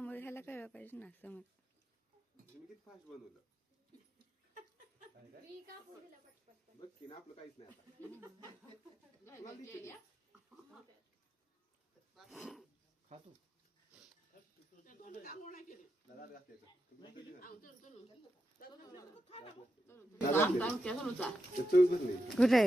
आमोल ह्याला काय व्यापार आहे ना समज जिमकीत फास्ट बनवलं मी का पोहेला पटपट बघ की ना आपलं काहीच नाही आता तुला दिसते खा तू कुठे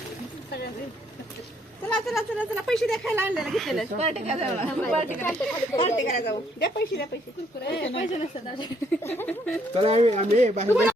चला चला चला चला पैसे देखायला आणले घेतले पार्टी करायला पार्टी करायला पार्टी करायला जाऊ द्या पैसे द्या पैसे चला आम्ही आम्ही